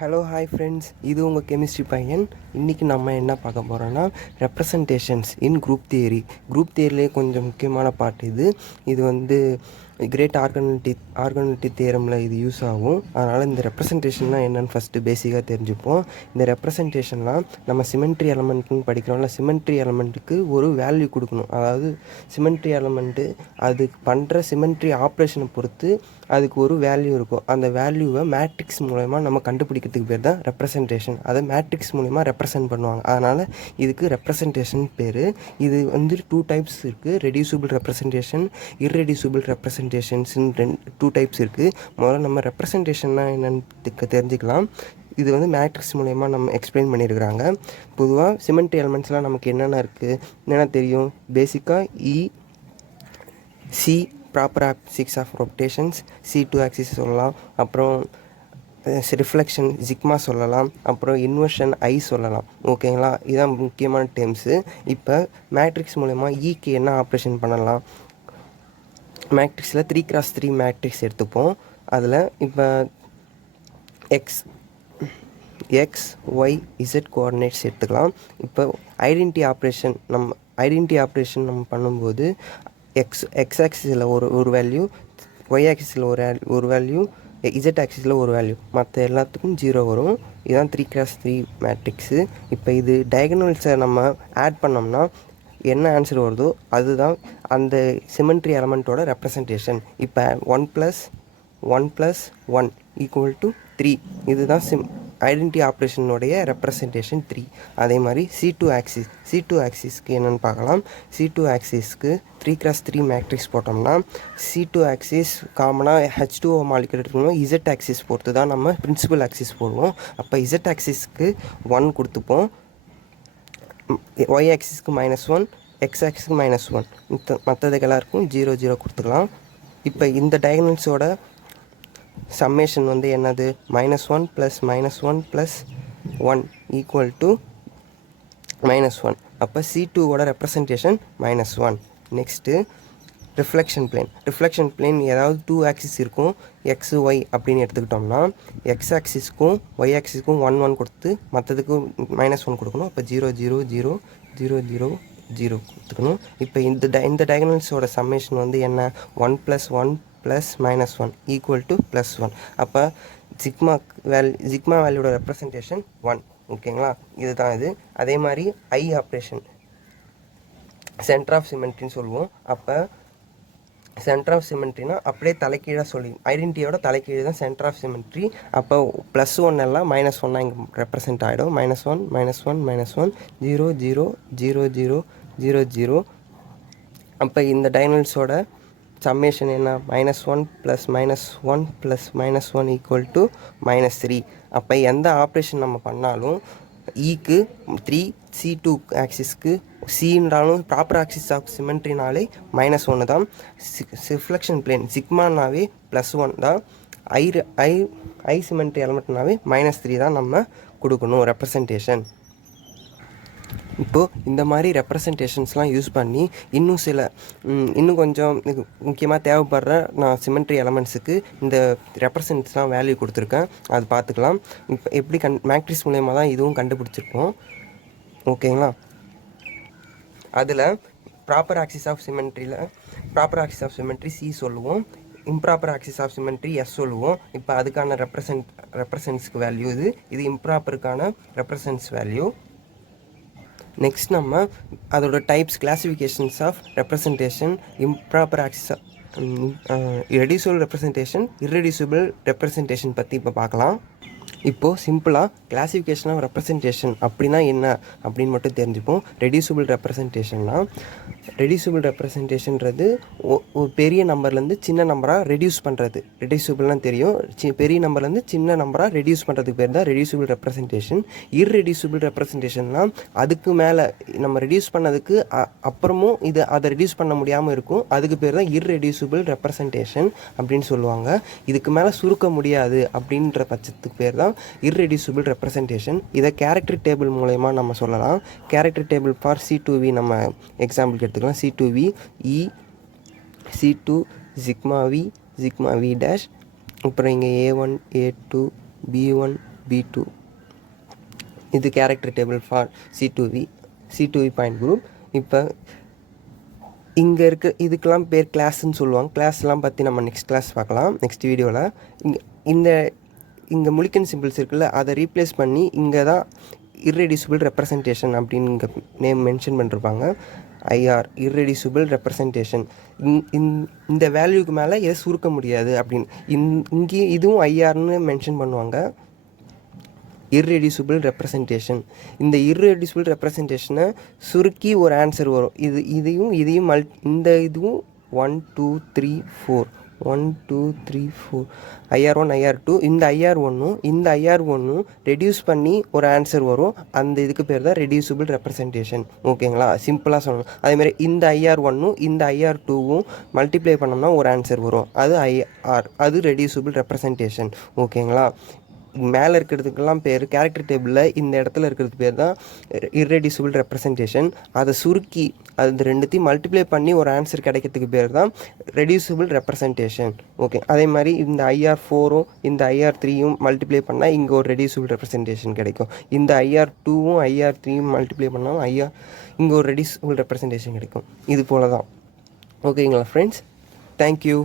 Hello hi friends, இது உங்கள் chemistry பையன். இன்றைக்கி நம்ம என்ன பார்க்க போகிறோன்னா representations in group theory. Group தியரிலே கொஞ்சம் முக்கியமான பார்ட் இது வந்து கிரேட் ஆர்கனாலிட்டி தியரமில் இது யூஸ் ஆகும். அதனால் இந்த ரெப்ரசன்டேஷன்லாம் என்னென்னு ஃபஸ்ட்டு பேசிக்காக தெரிஞ்சுப்போம். இந்த ரெப்ரசன்டேஷன்லாம் நம்ம சிமெண்ட்ரி எலமெண்ட்னு படிக்கிறோம்ல, சிமெண்ட்ரி எலமெண்ட்டுக்கு ஒரு வேல்யூ கொடுக்கணும். அதாவது சிமெண்ட்ரி எலமெண்ட்டு அதுக்கு பண்ணுற சிமெண்ட்ரி ஆப்ரேஷனை பொறுத்து அதுக்கு ஒரு வேல்யூ இருக்கும். அந்த வேல்யூவை மேட்ரிக்ஸ் மூலமா நம்ம கண்டுபிடிக்கிறதுக்கு பேர் தான் ரெப்ரசன்டேஷன். அதை மேட்ரிக்ஸ் மூலமா ரெப்ரசன்ட் பண்ணுவாங்க. அதனால் இதுக்கு ரெப்ரசன்டேஷன் பேர். இது வந்து 2 டைப்ஸ் இருக்குது. ரெடியூசிபிள் ரெப்ரசன்டேஷன், இர்ரெடியூசிபிள் ரெப்ரசன்டேஷன்ஸ்னு 2 டைப்ஸ் இருக்குது. முதல்ல நம்ம ரெப்ரசன்டேஷன்னா என்னென்னு தெரிஞ்சுக்கலாம். இது வந்து மேட்ரிக்ஸ் மூலயமா நம்ம எக்ஸ்பிளைன் பண்ணியிருக்கிறாங்க. பொதுவாக சிமெண்ட்ரி எலமெண்ட்ஸ்லாம் நமக்கு என்னென்ன இருக்குது, என்னென்ன தெரியும். பேசிக்காக C proper axis of rotations, C2 axis சொல்லலாம். அப்புறம் ரிஃப்ளெக்ஷன் சிக்மா சொல்லலாம். அப்புறம் இன்வர்ஷன் ஐ சொல்லலாம். ஓகேங்களா, இதுதான் முக்கியமான டேர்ம்ஸு. இப்போ மேட்ரிக்ஸ் மூலமா ஈக்கு என்ன ஆப்ரேஷன் பண்ணலாம். மேட்ரிக்ஸில் 3x3 மேட்ரிக்ஸ் எடுத்துப்போம். அதில் இப்போ எக்ஸ் ஒய் இசட் கோஆர்டினேட்ஸ் எடுத்துக்கலாம். இப்போ ஐடென்டிட்டி ஆப்ரேஷன் நம்ம பண்ணும்போது எக்ஸ் ஆக்சிஸில் ஒரு வேல்யூ, ஒய் ஆக்சிஸில் ஒரு வேல்யூ, இசட் ஆக்சிஸில் ஒரு வேல்யூ, மற்ற எல்லாத்துக்கும் 0 வரும். இதுதான் 3x3 மேட்ரிக்ஸு. இப்போ இது டயகனல்ஸை நம்ம ஆட் பண்ணோம்னா என்ன ஆன்சர் வருதோ அதுதான் அந்த சிமெண்ட்ரி எலமெண்ட்டோட ரெப்ரசன்டேஷன். இப்போ 1+1+1 = 3. இதுதான் ஐடென்டிட்டி ஆப்ரேஷனுடைய ரெப்ரசன்டேஷன் 3. அதே மாதிரி C2 ஆக்சிஸ்க்கு என்னென்னு பார்க்கலாம். C2 ஆக்சிஸ்க்கு 3x3 மேட்ரிக்ஸ் போட்டோம்னா C2 ஆக்சிஸ் காமனாக H2O மாலிகுல் இருக்கணும். இசட் ஆக்சிஸ் பொறுத்து தான் நம்ம பிரின்சிபல் ஆக்சிஸ் போடுவோம். அப்போ இசட் ஆக்சிஸ்க்கு 1 கொடுத்துப்போம், ஒய் ஆக்சிஸ்க்கு -1, எக்ஸ் ஆக்சிஸ்க்கு -1, மற்றதுக்கு எல்லாருக்கும் 0 0 கொடுத்துக்கலாம். இப்போ இந்த டயகனல்ஸோட சம்மேஷன் வந்து என்னது, -1 + -1 + 1 = -1. அப்போ C2ஓட ரெப்ரசன்டேஷன் -1. Next reflection plane. ஏதாவது 2 ஆக்சிஸ் இருக்கும், எக்ஸ் ஒய் அப்படின்னு எடுத்துக்கிட்டோம்னா எக்ஸ் ஆக்சிஸ்க்கும் ஒய் ஆக்சிஸ்க்கும் 1 1 கொடுத்து மற்றதுக்கும் -1 கொடுக்கணும். அப்போ 0 0 0 0 0 0 கொடுத்துக்கணும். இப்போ இந்த டயகனல்ஸோட சம்மேஷன் வந்து என்ன, 1 + 1 + -1 = +1. அப்போ சிக்மா வேல்யூட ரெப்ரசன்டேஷன் 1. ஓகேங்களா, இதுதான் இது. அதே மாதிரி ஐ ஆப்ரேஷன் சென்டர் ஆஃப் சிமெண்ட்ரின்னு சொல்லுவோம். அப்போ சென்டர் ஆஃப் சிமெண்ட்ரினா அப்படியே தலைக்கீழாக சொல்லி ஐடென்டிட்டியோட தலைக்கீழே தான் சென்டர் ஆஃப் சிமெண்ட்ரி. அப்போ +1 எல்லாம் -1 இங்கே ரெப்ரசென்ட் ஆகிடும். -1 -1 -1 0 0 0 0 0 0. அப்போ இந்த டயகனல்ஸோட சம்மேஷன் என்ன, -1 + -1 + -1 = -3. அப்போ எந்த ஆப்ரேஷன் நம்ம பண்ணாலும் ஈக்கு 3, C2 ஆக்சிஸ்க்கு சின்றாலும் ப்ராப்பர் ஆக்சிஸ் ஆஃப் சிமெண்ட்ரினாலே -1 தான். ரிஃப்ளெக்ஷன் பிளேன் சிக்மானாவே +1 தான். ஐ சிமெண்ட்ரி எலமெண்ட்னாவே -3 தான் நம்ம கொடுக்கணும் ரெப்ரசன்டேஷன். இப்போது இந்த மாதிரி ரெப்ரசன்டேஷன்ஸ்லாம் யூஸ் பண்ணி இன்னும் கொஞ்சம் முக்கியமாக தேவைப்படுற நான் சிமெண்ட்ரி எலமெண்ட்ஸுக்கு இந்த ரெப்ரசன்ட்ஸ்லாம் வேல்யூ கொடுத்துருக்கேன். அது பார்த்துக்கலாம். இப்போ எப்படி மேட்ரிக்ஸ் மூலயமா தான் இதுவும் கண்டுபிடிச்சிருக்கோம். ஓகேங்களா, அதில் proper axis of symmetry C சொல்லுவோம், improper axis of symmetry S சொல்லுவோம். இப்போ அதுக்கான ரெப்ரசன்ட்ஸ்க்கு வேல்யூ இது இம்ப்ராப்பருக்கான ரெப்ரசன்ட்ஸ் வேல்யூ. நெக்ஸ்ட் நம்ம அதோட types, classifications of representation, improper axis, reducible representation, irreducible representation பற்றி இப்போ பார்க்கலாம். இப்போது சிம்பிளாக கிளாசிஃபிகேஷன் ஆஃப் ரெப்ரசன்டேஷன் அப்படின்னா என்ன அப்படின்னு மட்டும் தெரிஞ்சுப்போம். ரெடியூசிபிள் ரெப்ரசன்டேஷன்றது ஒரு பெரிய நம்பர்லேருந்து சின்ன நம்பராக ரெடியூஸ் பண்ணுறது. ரெடியூசிபிள்லாம் தெரியும், பெரிய நம்பர்லேருந்து சின்ன நம்பராக ரெடியூஸ் பண்ணுறதுக்கு பேர் தான் ரெடியூசிபிள் ரெப்ரசன்டேஷன். இர்ரெடியூசிபிள் ரெப்ரசன்டேஷன்லாம் அதுக்கு மேலே நம்ம ரெடியூஸ் பண்ணதுக்கு அப்புறமும் அதை ரெடியூஸ் பண்ண முடியாமல் இருக்கும். அதுக்கு பேர் தான் இர்ரெடியூசிபிள் ரெப்ரசன்டேஷன் அப்படின்னு சொல்லுவாங்க. இதுக்கு மேலே சுருக்க முடியாது அப்படின்ற பட்சத்துக்கு பேர் தான் இர்ரெடியூசிபிள் ரெப்ரசன்டேஷன். இதை கேரக்டர் டேபிள் மூலயமா நம்ம சொல்லலாம். கேரக்டர் டேபிள் ஃபார் C2V நம்ம எக்ஸாம்பிளுக்கு எடுத்துக்கலாம். C2V E, C2 sigma V, sigma V', அப்புறம் இங்கே A1 A2 B1 B2. இது character table for C2V point group. இப்போ இங்கே இருக்க இதுக்கெல்லாம் பேர் கிளாஸ்ன்னு சொல்லுவாங்க. கிளாஸ்லாம் பற்றி நம்ம நெக்ஸ்ட் கிளாஸ் பார்க்கலாம், நெக்ஸ்ட் வீடியோவில். இங்கே முலிக்கன் சிம்பிள்ஸ் இருக்குல்ல, அதை ரீப்ளேஸ் பண்ணி இங்கே தான் இர்ரெடியூசிபிள் ரெப்ரசன்டேஷன் அப்படின்னு இங்கே நேம் மென்ஷன் பண்ணிருப்பாங்க. IR irreducible representation. இந்த வேல்யூக்கு மேலே எதை சுருக்க முடியாது அப்படின்னு இங்கேயும் இதுவும் ஐஆர்னு மென்ஷன் பண்ணுவாங்க. Irreducible representation. இந்த இர்ரெடியூசிபிள் ரெப்ரசன்டேஷனை சுருக்கி ஒரு ஆன்சர் வரும். இதையும் இந்த இதுவும் 1 2 3 4 1 2 3 4 IR1 IR2. இந்த IR1ம் இந்த IR1ம் ரெடியூஸ் பண்ணி ஒரு ஆன்சர் வரும். அந்த இதுக்கு பேர் தான் ரெடியூசிபிள் ரெப்ரசன்டேஷன். ஓகேங்களா, சிம்பிளாக சொல்லணும். அதேமாதிரி இந்த IR1ம் இந்த IR2வும் மல்டிப்ளை பண்ணோம்னா ஒரு ஆன்சர் வரும். அது IR, அது ரெடியூசிபிள் ரெப்ரசன்டேஷன். ஓகேங்களா. மேலே இருக்கிறதுக்கெல்லாம் பேர் கேரக்டர் டேபிளில் இந்த இடத்துல இருக்கிறது பேர் தான் இர்ரெடியூசிபிள் ரெப்ரசன்டேஷன். அதை சுருக்கி அது ரெண்டுத்தையும் மல்டிப்ளை பண்ணி ஒரு ஆன்சர் கிடைக்கிறதுக்கு பேர் தான் ரெடியூசிபிள் ரெப்ரசன்டேஷன். ஓகே, அதே மாதிரி இந்த IR4ம் இந்த IR3யும் மல்டிப்ளை பண்ணால் இங்கே ஒரு ரெடியூசிபிள் ரெப்ரசன்டேஷன் கிடைக்கும். இந்த IR2வும் IR3யும் மல்டிப்ளை பண்ணால் இங்கே ஒரு ரெடியூசிபிள் ரெப்ரசன்டேஷன் கிடைக்கும். இது போல தான். ஓகேங்களா ஃப்ரெண்ட்ஸ், தேங்க்யூ.